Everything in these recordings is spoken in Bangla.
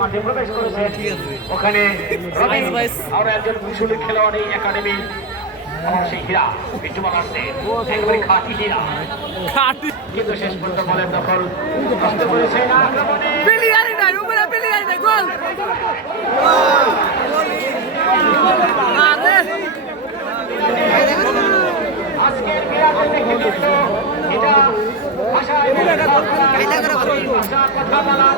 মাঠে প্রবেশ করেছে ওখানে আরো একজন কুশলী খেলোয়াড় এই একাডেমি সেই হীরা বিদ্যমান আসছে একেবারে খাঁটি হীরা কিন্তু শেষ পর্যন্ত বলের দখল নষ্ট করেছে আক্রমণে আজকের বিরাটের দেখে কিন্তু এটা ভাষায় কথা বলা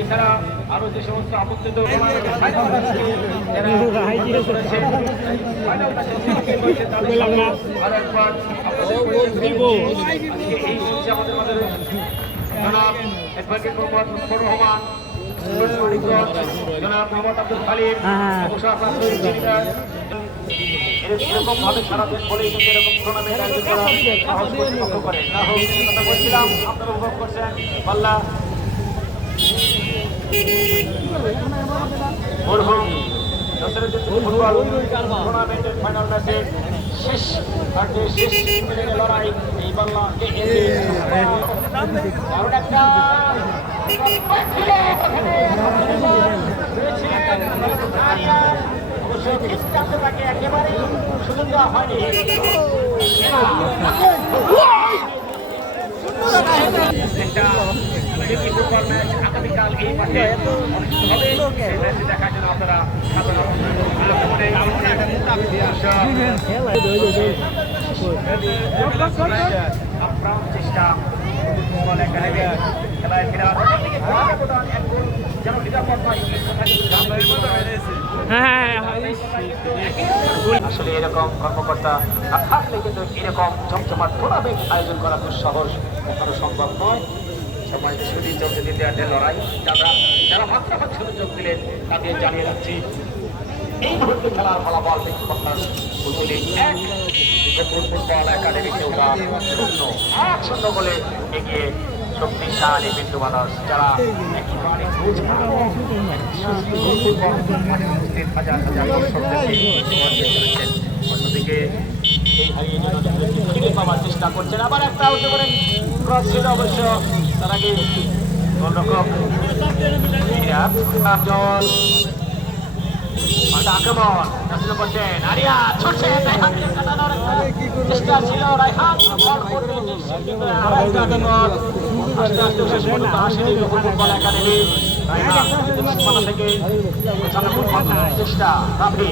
এছাড়া আরো যে সমস্ত আপত্তিত আমাদের মাঝে জনাব অ্যাডভোকেট মোহাম্মদ মুস্তফা রহমান, জনাব মোহাম্মদ আব্দুল খালিদ, অবসরপ্রাপ্ত ইঞ্জিনিয়ার। এরকম ভাবে সারা দেশ বলেই কিন্তু এরকম টুর্নামেন্ট আয়োজন করা সাহস কর্তৃপক্ষ করে। না হোক কথা বলছিলাম, আপনারা উপভোগ করছেন পাল্লা মরহুম ফুটবল টুর্নামেন্টের ফাইনাল ম্যাচে শেষ লড়াই এই বাংলা একেবারে সুযোগ দেওয়া হয়নি। ফুটবল ম্যাচ আগামীকাল এই মাঠে অনুষ্ঠিত হবে। এই ম্যাচটি দেখার জন্য আপনারা আপ্রাণ চেষ্টা খেলায় ফেরার যেন নিরাপদ আসলে এরকম কর্মকর্তা থাকলে কিন্তু এরকম জমজমাট টুর্নামেন্ট আয়োজন করা খুব সহজ কখনো সম্ভব নয়। সময় সুযোগ চলছে দ্বিতীয়ার্ধের লড়াই। যারা মাত্রাপাত সুযোগ দিলেন তাদের জানিয়ে রাখছি এই মুহূর্তে খেলার ফলাফল ফুটবল একাডেমি খেলা 0-8 বলে এগিয়ে শক্তিশালী বিন্দু মানুষ যারা একেবারে হাজার হাজার অন্যদিকে এই হারিয়ে ফিরে পাওয়ার চেষ্টা করছেন। আবার একটা উঠে করে ক্রস ছিল অবশ্য তার আগে কোনরকম জল আক্রমণ করছেন আরিয়া ছুটছেন রায়হানকে কাটানোর চেষ্টা ছিল। রায়হান আস্তে আস্তে শেষ পর্যন্ত আসেনি ফুটবল একাডেমি থেকে চেষ্টা রাফি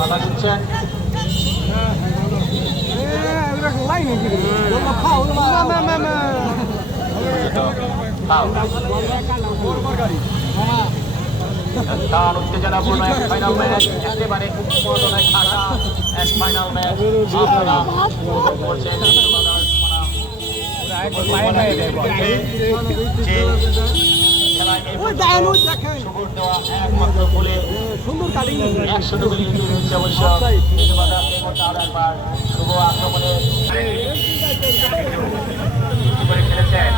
বাধা দিচ্ছেন। তার উত্তেজনাপূর্ণ এক ফাইনাল ম্যাচ একেবারে উত্তেজনায় থাকা এক ফাইনাল ম্যাচ আপনারা করছেন। একমাত্র বলে 100 গুলি হচ্ছে অবশ্য আরো একবার শুভ আক্রমণে খেলেছেন।